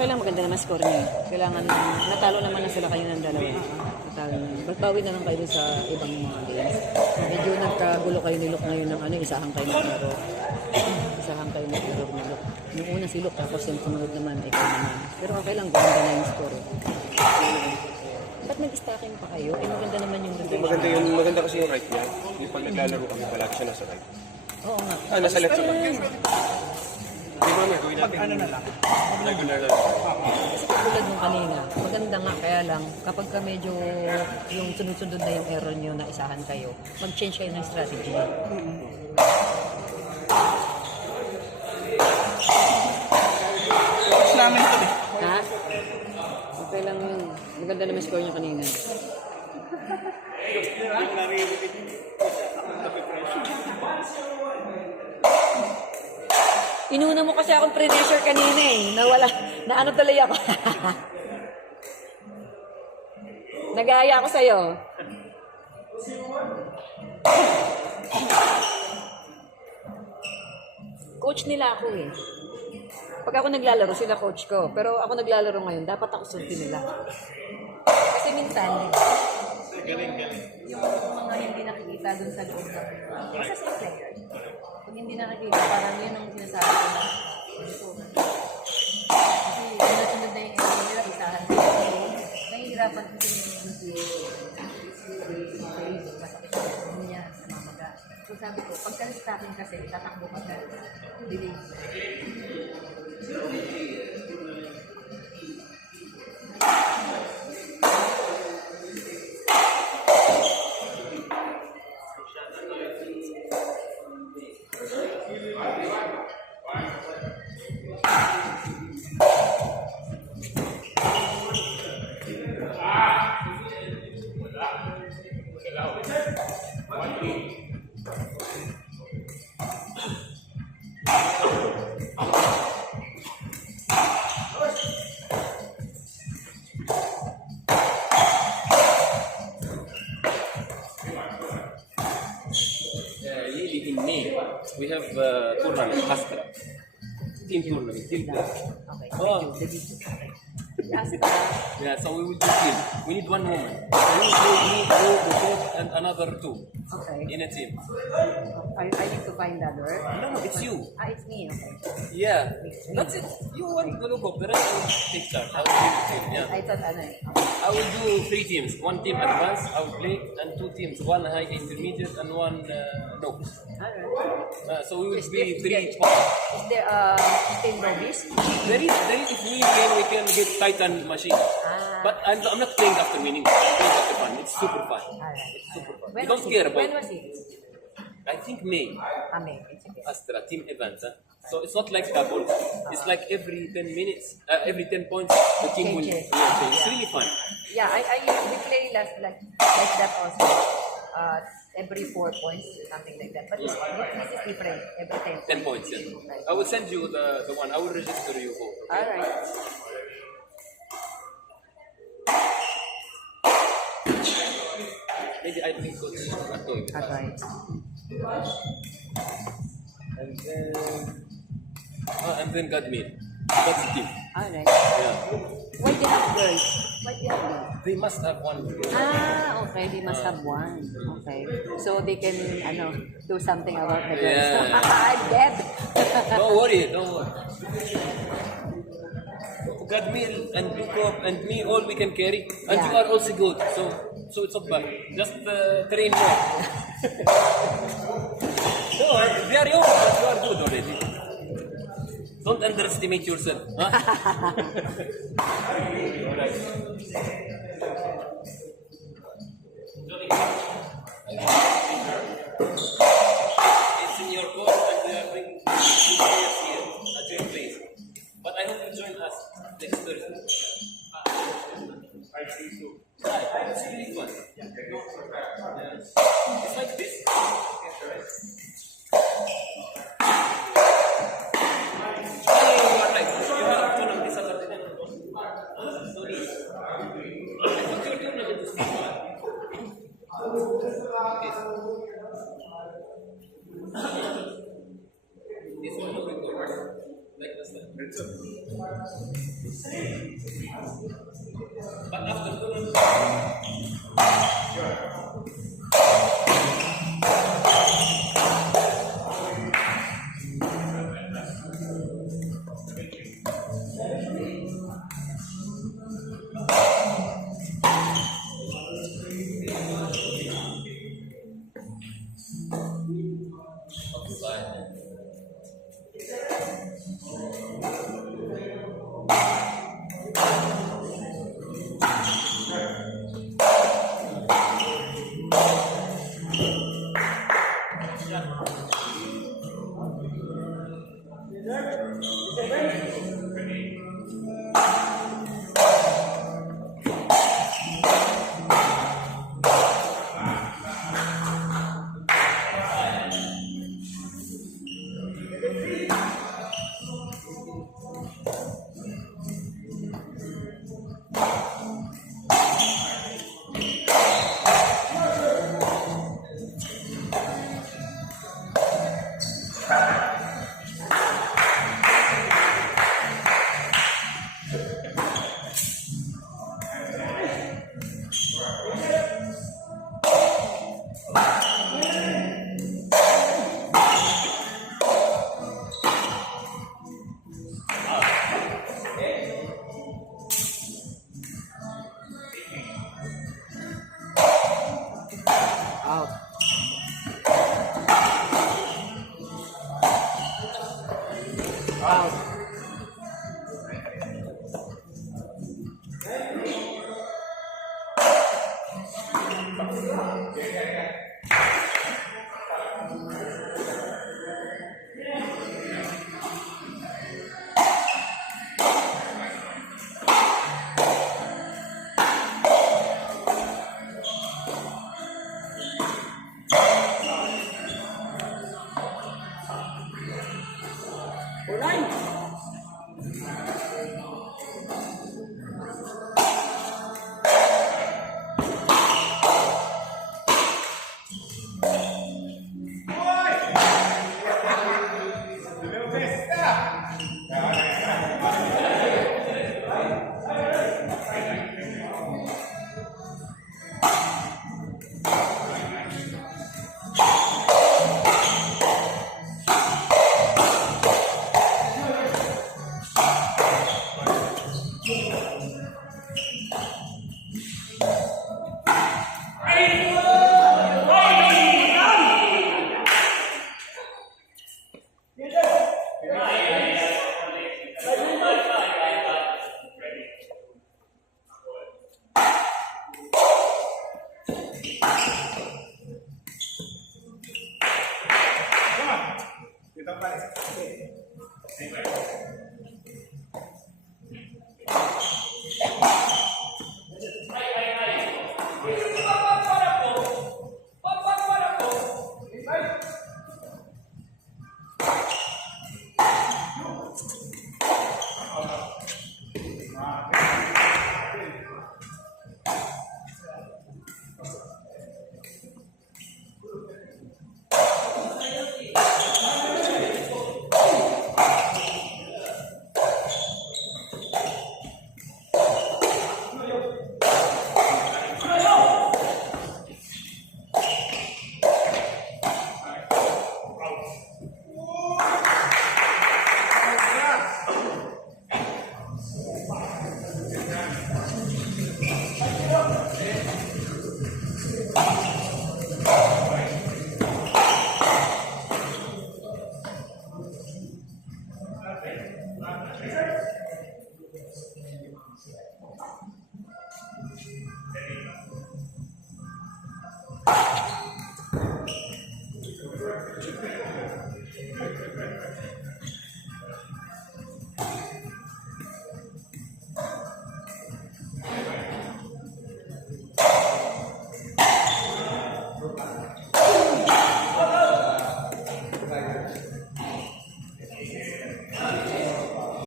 okay lang, maganda naman score niya. Kailangan, natalo naman na sila kayo ng dalawa. Natalo na. Bawi na lang kayo sa ibang mga games. Medyo nagkagulo kayo ni Luke ngayon ng isahan kayo ng error. Isahan kayo ng error ni Luke. Yung una si Luke, tapos yung sumunod naman, ikaw naman. Pero okay lang, ganda na yung score. Ba't nag-stacking pa kayo? Maganda naman yung rotation. Maganda kasi yung right niya. Yung pag naglalaro kami, palagi siya nasa right. Oo nga. Nasa left siya lang. Di ba, gawin natin. Ano na lang. Regular na lang. Kasi katulad nung kanina, maganda nga, kaya lang, kapag ka medyo yung sunod-sunod na yung error nyo na isahan kayo, mag-change kayo ng strategy. Tapos namin ito eh. Ha? Okay lang yun. Maganda naman score nyo kanina. Inuna mo kasi akong pre-measure kanina eh. Nawala. Na ano tuloy ako. Nag-aaya ako sa'yo. Coach nila ako eh. Pag ako naglalaro, sila coach ko. Pero ako naglalaro ngayon, dapat ako sulti nila. Kasi minsan, yung mga hindi nakikita dun sa loob ng isa sa player. Pag hindi nakikita, parang yun ang sinasabi ko na kasi sunod-sunod na yung error nila, isahan ko. Nahihirapan ko masakit sa niya, namamaga. So sabi ko, pagka-stacking kasi, tatakbo ka na. Delay. In May, we have tournament, Astra. Team tournament. Okay. Oh. Yeah, so we will do team. We need one woman. So we will play me, you, the top, and another two Okay. in a team. I need to find that word. No, it's you. It's me, okay. Yeah, that's it. You want to look up, but I will take charge. I will do the team. Yeah. I thought, ano eh. I will do 3 teams. 1 team advanced, I will play, and 2 teams. 1 high intermediate and 1 low. Alright. So we will be 3 Is there still novice? There is, if we win, we can get Titan machine. But I'm not playing after winning. I'm playing after fun. It's super fun. Alright. It's super fun. When You don't was care it? about When was it? I think May. May. It's okay. Astra team events. So it's not like double. It's like every 10 minutes, every 10 points, the team will Changes. change. It's really fun. Yeah, we play last like that also. Every 4 points, something like that. But this is different. Every 10. 10 points. Yeah. I will send you the one. I will register you both. Okay? Alright. Maybe I bring coach Antoy. Alright. And then Gadmir. That's the team. Alright. Yeah. Why they have girls? Why they have girls? They must have one. Okay. They must have one. Okay. So they can, do something about the girls. Yeah. I'm dead. Don't worry. Gadmir and Bukov and me, all we can carry. And Yeah. you are also good. So it's not bad. Just train more. No, they are young, but you are good already. Don't underestimate yourself. Huh? Alright. It's in your course and they are bringing two players here at your place. But I hope you join us next Thursday. I think so. It's really fun. It's like this. You are right. You have to know this other thing. Sorry. I thought your tournament is this one. This one no record. like this one. But after two, Out. Out. Kita balik. Oke.